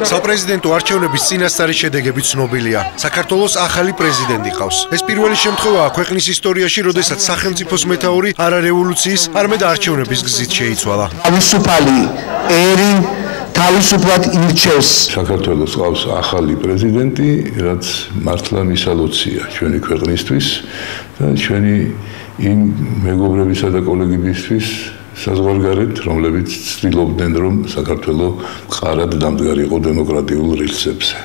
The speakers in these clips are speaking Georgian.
საპრეზიდენტო არჩევნების წინასწარი შედეგები ცნობილია. საქართველოს ახალი პრეზიდენტი ყავს. ეს პირველი შემთხვევაა ქვეყნის ისტორიაში, როდესაც სახელმწიფოს მეთაური არა რევოლუციის, არამედ არჩევნების გზით შეიცვალა. თავისუფალი ერი თავისუფლად ირჩევს. საქართველოს ყავს ახალი პრეზიდენტი, რაც მართლა მისალოცია ჩვენი ქვეყნისთვის და ჩვენი იმ მეგობრებისა და კოლეგებისთვის საზღვარგარეთ, რომლებიც ცდილობდნენ, რომ საქართველო მყარად დამდგარიყო დემოკრატიულ რილსებზე.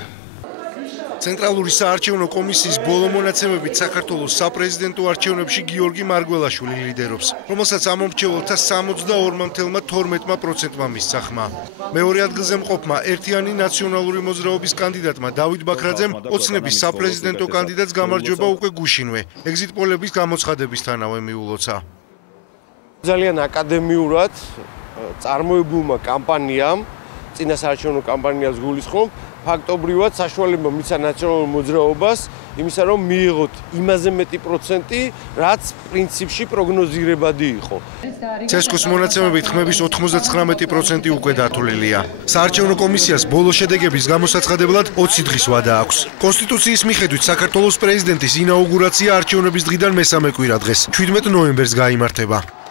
ცენტრალური საარჩევნო კომისიის ბოლო მონაცემებით საქართველოს საპრეზიდენტო არჩევნებში გიორგი მარგველაშვილი ლიდერობს, რომელსაც ამომრჩეველთა 62,12% მისცა ხმა. მეორე ადგილზე მყოფმა ერთიანი ნაციონალური მოძრაობის კანდიდატმა დავით ბაქრაძემ ოცნების საპრეზიდენტო კანდიდატს გამარჯვება უკვე გუშინვე, ეგზიტ პოლების გამოცხადებისთანავე მიულოცა. ძალიან აკადემიურად წარმოებულმა კამპანიამ, წინასაარჩევნო კამპანიას გულისხმობ, ფაქტობრივად საშუალება მიცა ნაციონალურ მოძრაობას იმისა, რომ მიიღოთ იმაზე მეტი პროცენტი, რაც პრინციპში პროგნოზირებადი იყო. ცესკოს მონაცემებით ხმების 99% უკვე დათვლილია. საარჩევნო კომისიას ბოლო შედეგების გამოსაცხადებლად 20 დღის ვადა აქვს. კონსტიტუციის მიხედვით საქართველოს პრეზიდენტის ინაუგურაცია არჩევნების დღიდან მესამე კვირა დღეს, 17 ნოემბერს გაიმართება.